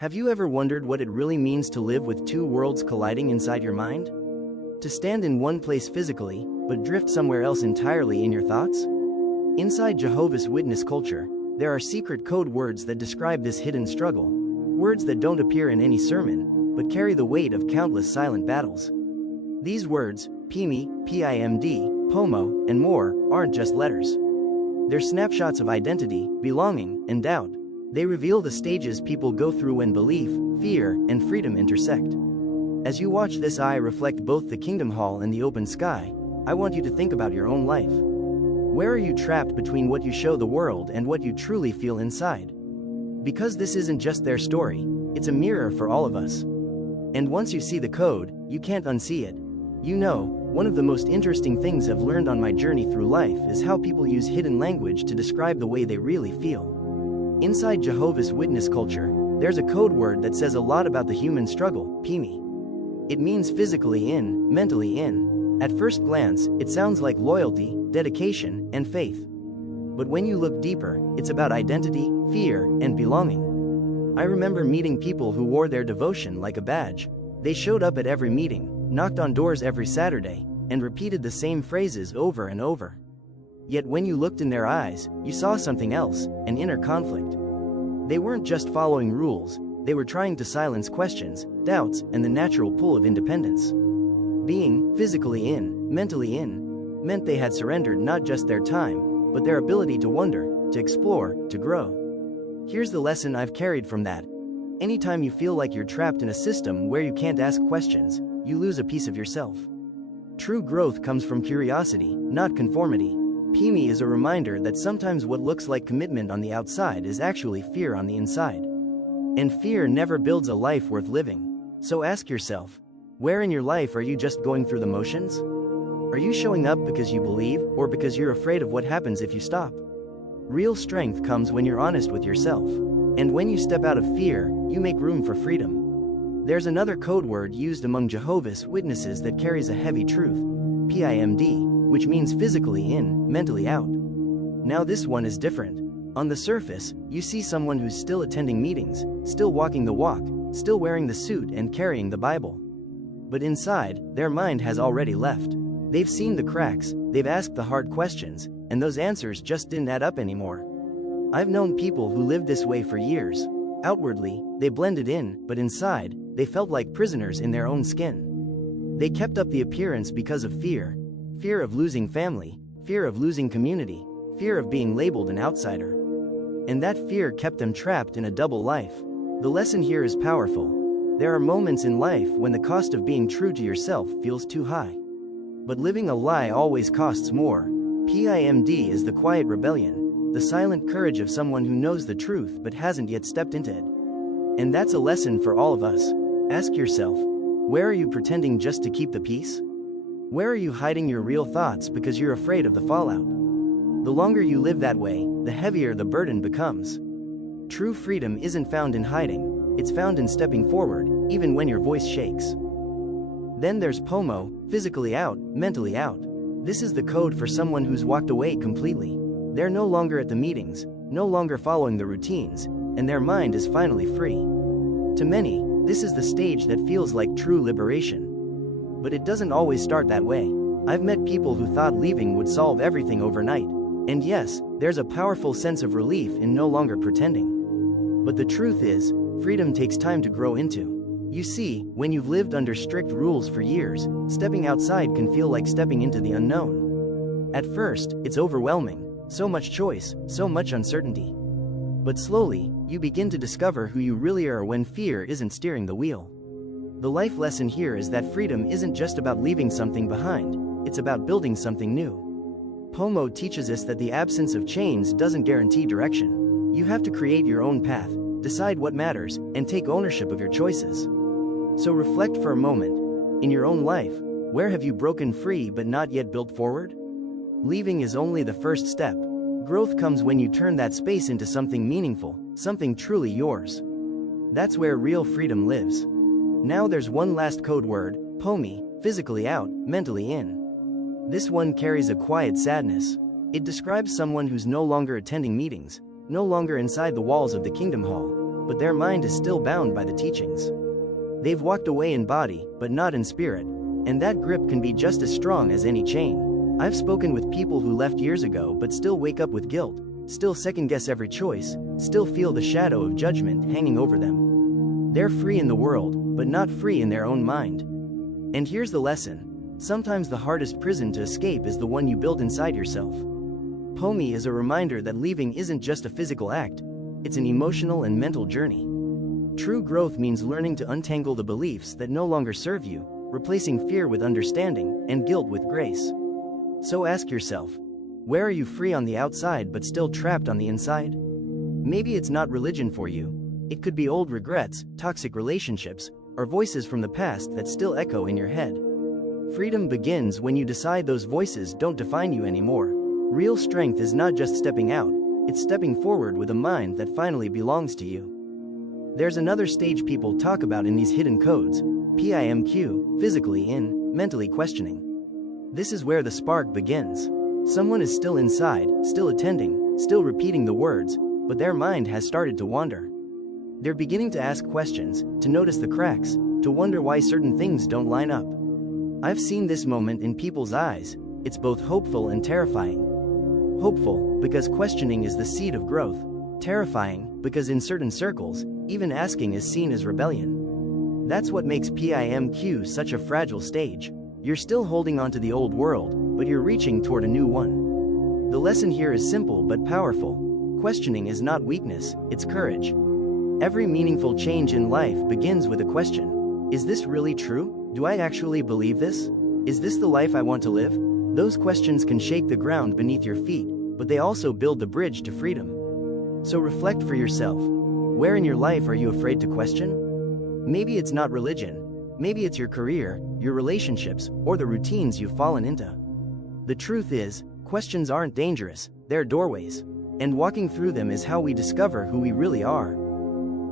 Have you ever wondered what it really means to live with two worlds colliding inside your mind? To stand in one place physically, but drift somewhere else entirely in your thoughts? Inside Jehovah's Witness culture, there are secret code words that describe this hidden struggle. Words that don't appear in any sermon, but carry the weight of countless silent battles. These words, PIMI, PIMD, POMO, and more, aren't just letters. They're snapshots of identity, belonging, and doubt. They reveal the stages people go through when belief, fear, and freedom intersect. As you watch this eye reflect both the kingdom hall and the open sky, I want you to think about your own life. Where are you trapped between what you show the world and what you truly feel inside? Because this isn't just their story, it's a mirror for all of us. And once you see the code, you can't unsee it. You know, one of the most interesting things I've learned on my journey through life is how people use hidden language to describe the way they really feel. Inside Jehovah's Witness culture, there's a code word that says a lot about the human struggle, PIMI. It means physically in, mentally in. At first glance, it sounds like loyalty, dedication, and faith. But when you look deeper, it's about identity, fear, and belonging. I remember meeting people who wore their devotion like a badge. They showed up at every meeting, knocked on doors every Saturday, and repeated the same phrases over and over. Yet when you looked in their eyes, you saw something else, an inner conflict. They weren't just following rules, they were trying to silence questions, doubts, and the natural pull of independence. Being physically in, mentally in, meant they had surrendered not just their time, but their ability to wonder, to explore, to grow. Here's the lesson I've carried from that. Anytime you feel like you're trapped in a system where you can't ask questions, you lose a piece of yourself. True growth comes from curiosity, not conformity. PIMI is a reminder that sometimes what looks like commitment on the outside is actually fear on the inside. And fear never builds a life worth living. So ask yourself, where in your life are you just going through the motions? Are you showing up because you believe, or because you're afraid of what happens if you stop? Real strength comes when you're honest with yourself. And when you step out of fear, you make room for freedom. There's another code word used among Jehovah's Witnesses that carries a heavy truth, PIMD, which means physically in, mentally out. Now this one is different. On the surface, you see someone who's still attending meetings, still walking the walk, still wearing the suit and carrying the Bible. But inside, their mind has already left. They've seen the cracks, they've asked the hard questions, and those answers just didn't add up anymore. I've known people who lived this way for years. Outwardly, they blended in, but inside, they felt like prisoners in their own skin. They kept up the appearance because of fear. Fear of losing family, fear of losing community, fear of being labeled an outsider. And that fear kept them trapped in a double life. The lesson here is powerful. There are moments in life when the cost of being true to yourself feels too high. But living a lie always costs more. PIMD is the quiet rebellion, the silent courage of someone who knows the truth but hasn't yet stepped into it. And that's a lesson for all of us. Ask yourself, where are you pretending just to keep the peace? Where are you hiding your real thoughts because you're afraid of the fallout? The longer you live that way, the heavier the burden becomes. True freedom isn't found in hiding, it's found in stepping forward, even when your voice shakes. Then there's POMO, physically out, mentally out. This is the code for someone who's walked away completely. They're no longer at the meetings, no longer following the routines, and their mind is finally free. To many, this is the stage that feels like true liberation. But it doesn't always start that way. I've met people who thought leaving would solve everything overnight. And yes, there's a powerful sense of relief in no longer pretending. But the truth is, freedom takes time to grow into. You see, when you've lived under strict rules for years, stepping outside can feel like stepping into the unknown. At first, it's overwhelming. So much choice, so much uncertainty. But slowly, you begin to discover who you really are when fear isn't steering the wheel. The life lesson here is that freedom isn't just about leaving something behind, it's about building something new. POMO teaches us that the absence of chains doesn't guarantee direction. You have to create your own path, decide what matters, and take ownership of your choices. So reflect for a moment. In your own life, where have you broken free but not yet built forward? Leaving is only the first step. Growth comes when you turn that space into something meaningful, something truly yours. That's where real freedom lives. Now there's one last code word, POMI, physically out, mentally in. This one carries a quiet sadness. It describes someone who's no longer attending meetings, no longer inside the walls of the kingdom hall, but their mind is still bound by the teachings. They've walked away in body, but not in spirit, and that grip can be just as strong as any chain. I've spoken with people who left years ago but still wake up with guilt, still second-guess every choice, still feel the shadow of judgment hanging over them. They're free in the world, but not free in their own mind. And here's the lesson. Sometimes the hardest prison to escape is the one you build inside yourself. POMI is a reminder that leaving isn't just a physical act, it's an emotional and mental journey. True growth means learning to untangle the beliefs that no longer serve you, replacing fear with understanding and guilt with grace. So ask yourself, where are you free on the outside but still trapped on the inside? Maybe it's not religion for you. It could be old regrets, toxic relationships, or voices from the past that still echo in your head. Freedom begins when you decide those voices don't define you anymore. Real strength is not just stepping out, it's stepping forward with a mind that finally belongs to you. There's another stage people talk about in these hidden codes, PIMQ, physically in, mentally questioning. This is where the spark begins. Someone is still inside, still attending, still repeating the words, but their mind has started to wander. They're beginning to ask questions, to notice the cracks, to wonder why certain things don't line up. I've seen this moment in people's eyes. It's both hopeful and terrifying. Hopeful, because questioning is the seed of growth. Terrifying, because in certain circles, even asking is seen as rebellion. That's what makes PIMQ such a fragile stage. You're still holding on to the old world, but you're reaching toward a new one. The lesson here is simple but powerful. Questioning is not weakness, it's courage. Every meaningful change in life begins with a question. Is this really true? Do I actually believe this? Is this the life I want to live? Those questions can shake the ground beneath your feet, but they also build the bridge to freedom. So reflect for yourself. Where in your life are you afraid to question? Maybe it's not religion. Maybe it's your career, your relationships, or the routines you've fallen into. The truth is, questions aren't dangerous, they're doorways. And walking through them is how we discover who we really are.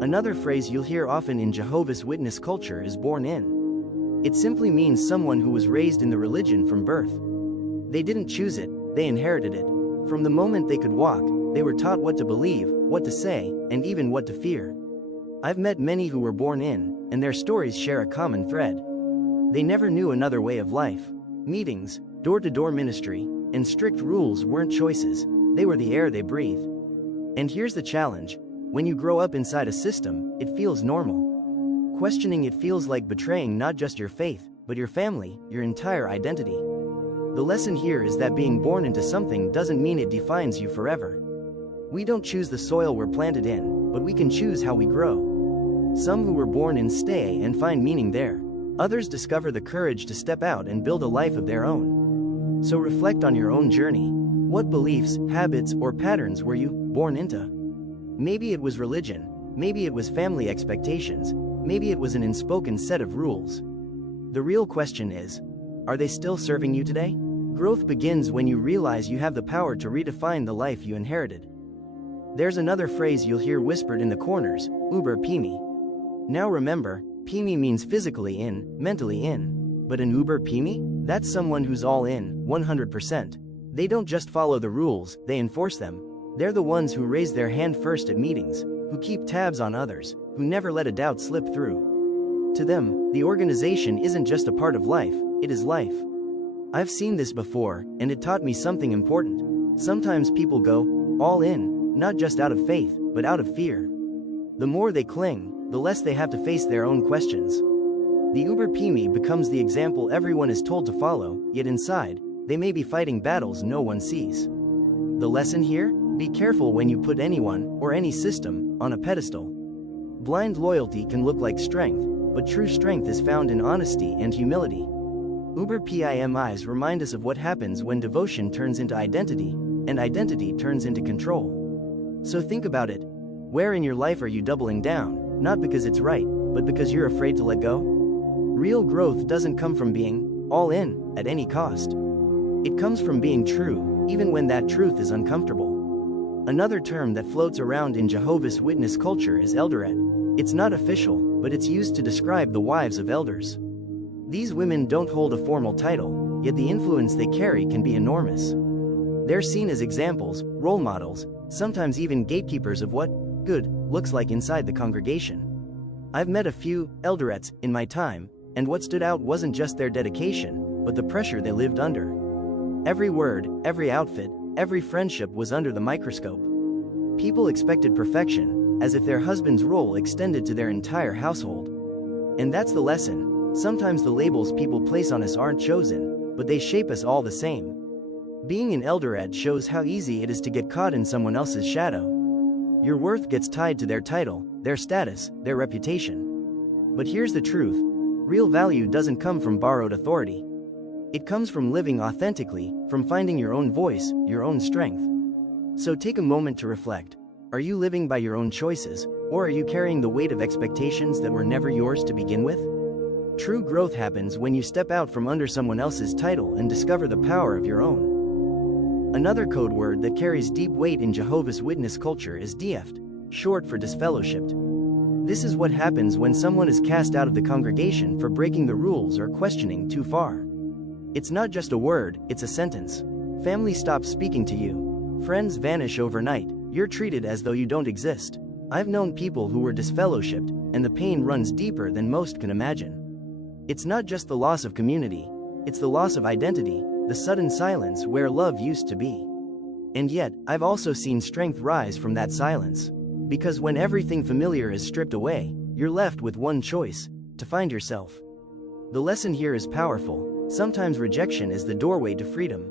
Another phrase you'll hear often in Jehovah's Witness culture is born in. It simply means someone who was raised in the religion from birth. They didn't choose it, they inherited it. From the moment they could walk, they were taught what to believe, what to say, and even what to fear. I've met many who were born in, and their stories share a common thread. They never knew another way of life. Meetings, door-to-door ministry, and strict rules weren't choices, they were the air they breathed. And here's the challenge. When you grow up inside a system, it feels normal. Questioning it feels like betraying not just your faith, but your family, your entire identity. The lesson here is that being born into something doesn't mean it defines you forever. We don't choose the soil we're planted in, but we can choose how we grow. Some who were born in stay and find meaning there. Others discover the courage to step out and build a life of their own. So reflect on your own journey. What beliefs, habits, or patterns were you born into? Maybe it was religion, maybe it was family expectations, maybe it was an unspoken set of rules. The real question is, are they still serving you today? Growth begins when you realize you have the power to redefine the life you inherited. There's another phrase you'll hear whispered in the corners, PIMI. Now remember, PIMI means physically in, mentally in. But an PIMI? That's someone who's all in, 100%. They don't just follow the rules, they enforce them. They're the ones who raise their hand first at meetings, who keep tabs on others, who never let a doubt slip through. To them, the organization isn't just a part of life, it is life. I've seen this before, and it taught me something important. Sometimes people go all in, not just out of faith, but out of fear. The more they cling, the less they have to face their own questions. The PIMI becomes the example everyone is told to follow, yet inside, they may be fighting battles no one sees. The lesson here? Be careful when you put anyone, or any system, on a pedestal. Blind loyalty can look like strength, but true strength is found in honesty and humility. PIMIs remind us of what happens when devotion turns into identity, and identity turns into control. So think about it. Where in your life are you doubling down, not because it's right, but because you're afraid to let go? Real growth doesn't come from being all in, at any cost. It comes from being true, even when that truth is uncomfortable. Another term that floats around in Jehovah's Witness culture is Elderette. It's not official, but it's used to describe the wives of elders. These women don't hold a formal title, yet the influence they carry can be enormous. They're seen as examples, role models, sometimes even gatekeepers of what good looks like inside the congregation. I've met a few Elderettes in my time, and what stood out wasn't just their dedication, but the pressure they lived under. Every word, every outfit, every friendship was under the microscope. People expected perfection, as if their husband's role extended to their entire household. And that's the lesson. Sometimes the labels people place on us aren't chosen, but they shape us all the same. Being an Elderette shows how easy it is to get caught in someone else's shadow. Your worth gets tied to their title, their status, their reputation. But here's the truth. Real value doesn't come from borrowed authority. It comes from living authentically, from finding your own voice, your own strength. So take a moment to reflect. Are you living by your own choices, or are you carrying the weight of expectations that were never yours to begin with? True growth happens when you step out from under someone else's title and discover the power of your own. Another code word that carries deep weight in Jehovah's Witness culture is DF'd, short for disfellowshipped. This is what happens when someone is cast out of the congregation for breaking the rules or questioning too far. It's not just a word, it's a sentence. Family stops speaking to you. Friends vanish overnight. You're treated as though you don't exist. I've known people who were disfellowshipped, and the pain runs deeper than most can imagine. It's not just the loss of community, it's the loss of identity, the sudden silence where love used to be. And yet, I've also seen strength rise from that silence. Because when everything familiar is stripped away, you're left with one choice: to find yourself. The lesson here is powerful. Sometimes rejection is the doorway to freedom.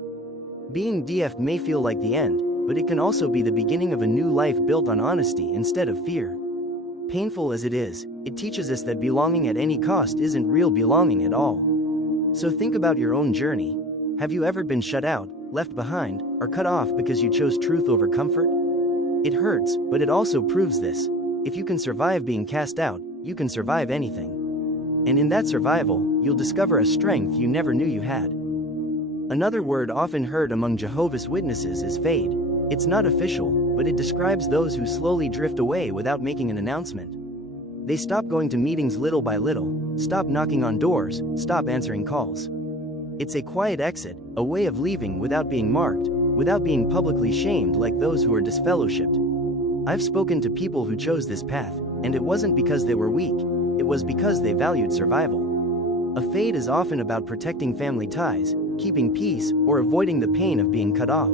Being DF'd may feel like the end, but it can also be the beginning of a new life built on honesty instead of fear. Painful as it is, it teaches us that belonging at any cost isn't real belonging at all. So think about your own journey. Have you ever been shut out, left behind, or cut off because you chose truth over comfort? It hurts, but it also proves this. If you can survive being cast out, you can survive anything. And in that survival, you'll discover a strength you never knew you had. Another word often heard among Jehovah's Witnesses is fade. It's not official, but it describes those who slowly drift away without making an announcement. They stop going to meetings little by little, stop knocking on doors, stop answering calls. It's a quiet exit, a way of leaving without being marked, without being publicly shamed like those who are disfellowshipped. I've spoken to people who chose this path, and it wasn't because they were weak, it was because they valued survival. A fade is often about protecting family ties, keeping peace, or avoiding the pain of being cut off.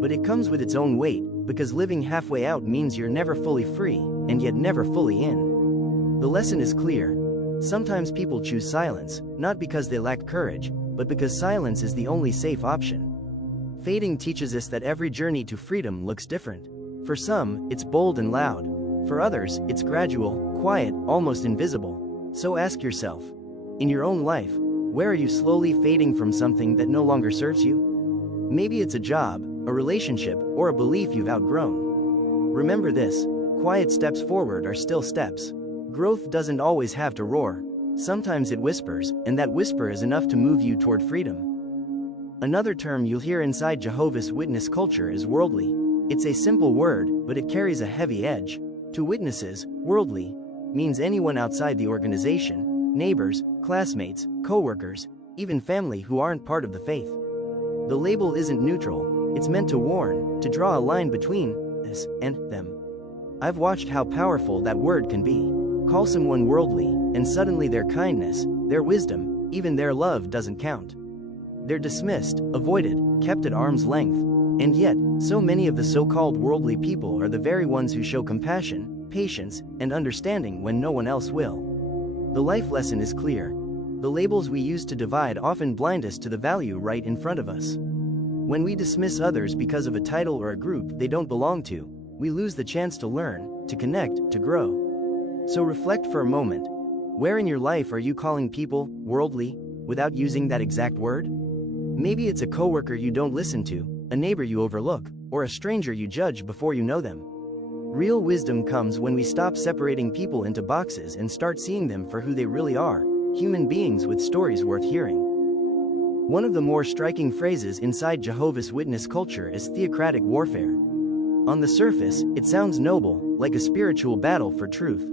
But it comes with its own weight, because living halfway out means you're never fully free, and yet never fully in. The lesson is clear. Sometimes people choose silence, not because they lack courage, but because silence is the only safe option. Fading teaches us that every journey to freedom looks different. For some, it's bold and loud. For others, it's gradual, quiet, almost invisible. So ask yourself, in your own life, where are you slowly fading from something that no longer serves you? Maybe it's a job, a relationship, or a belief you've outgrown. Remember this: quiet steps forward are still steps. Growth doesn't always have to roar. Sometimes it whispers, and that whisper is enough to move you toward freedom. Another term you'll hear inside Jehovah's Witness culture is worldly. It's a simple word, but it carries a heavy edge. To witnesses, worldly means anyone outside the organization, neighbors, classmates, co-workers, even family who aren't part of the faith. The label isn't neutral, it's meant to warn, to draw a line between us and them. I've watched how powerful that word can be. Call someone worldly, and suddenly their kindness, their wisdom, even their love doesn't count. They're dismissed, avoided, kept at arm's length. And yet, so many of the so-called worldly people are the very ones who show compassion, patience, and understanding when no one else will. The life lesson is clear. The labels we use to divide often blind us to the value right in front of us. When we dismiss others because of a title or a group they don't belong to, we lose the chance to learn, to connect, to grow. So reflect for a moment. Where in your life are you calling people worldly without using that exact word? Maybe it's a coworker you don't listen to, a neighbor you overlook, or a stranger you judge before you know them. Real wisdom comes when we stop separating people into boxes and start seeing them for who they really are, human beings with stories worth hearing. One of the more striking phrases inside Jehovah's Witness culture is theocratic warfare. On the surface, it sounds noble, like a spiritual battle for truth.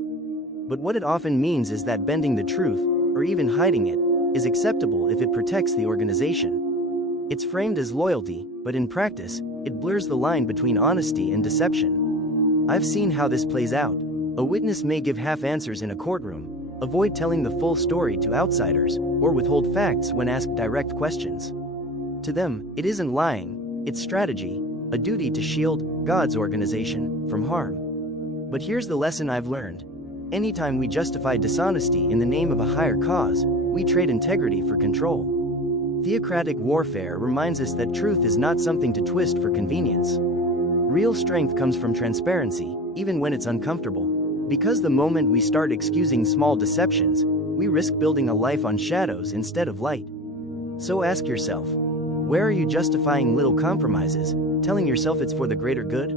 But what it often means is that bending the truth, or even hiding it, is acceptable if it protects the organization. It's framed as loyalty, but in practice, it blurs the line between honesty and deception. I've seen how this plays out. A witness may give half answers in a courtroom, avoid telling the full story to outsiders, or withhold facts when asked direct questions. To them, it isn't lying, it's strategy, a duty to shield God's organization from harm. But here's the lesson I've learned. Anytime we justify dishonesty in the name of a higher cause, we trade integrity for control. Theocratic warfare reminds us that truth is not something to twist for convenience. Real strength comes from transparency, even when it's uncomfortable. Because the moment we start excusing small deceptions, we risk building a life on shadows instead of light. So ask yourself, where are you justifying little compromises, telling yourself it's for the greater good?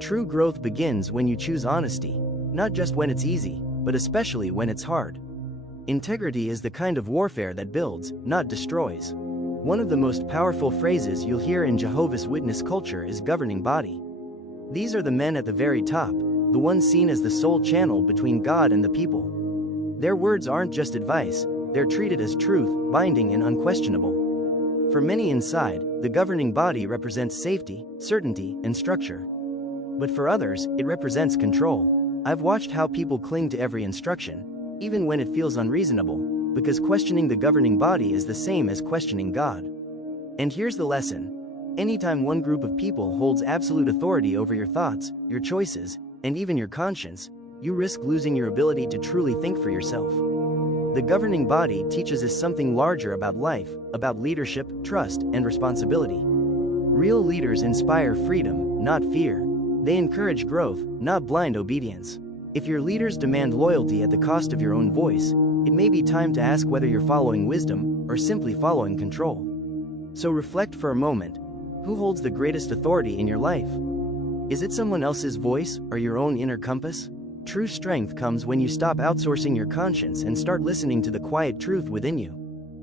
True growth begins when you choose honesty, not just when it's easy, but especially when it's hard. Integrity is the kind of warfare that builds, not destroys. One of the most powerful phrases you'll hear in Jehovah's Witness culture is governing body. These are the men at the very top, the ones seen as the sole channel between God and the people. Their words aren't just advice, they're treated as truth, binding and unquestionable. For many inside, the governing body represents safety, certainty, and structure. But for others, it represents control. I've watched how people cling to every instruction, even when it feels unreasonable, because questioning the governing body is the same as questioning God. And here's the lesson. Anytime one group of people holds absolute authority over your thoughts, your choices, and even your conscience, you risk losing your ability to truly think for yourself. The governing body teaches us something larger about life, about leadership, trust, and responsibility. Real leaders inspire freedom, not fear. They encourage growth, not blind obedience. If your leaders demand loyalty at the cost of your own voice, it may be time to ask whether you're following wisdom or simply following control. So reflect for a moment. Who holds the greatest authority in your life? Is it someone else's voice or your own inner compass? True strength comes when you stop outsourcing your conscience and start listening to the quiet truth within you.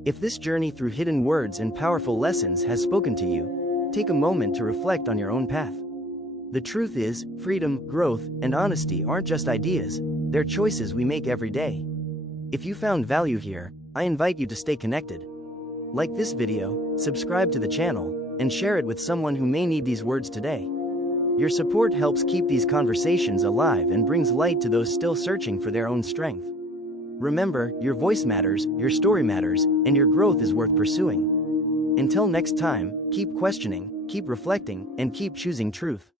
If this journey through hidden words and powerful lessons has spoken to you, take a moment to reflect on your own path. The truth is, freedom, growth, and honesty aren't just ideas, they're choices we make every day. If you found value here, I invite you to stay connected. Like this video, subscribe to the channel, and share it with someone who may need these words today. Your support helps keep these conversations alive and brings light to those still searching for their own strength. Remember, your voice matters, your story matters, and your growth is worth pursuing. Until next time, keep questioning, keep reflecting, and keep choosing truth.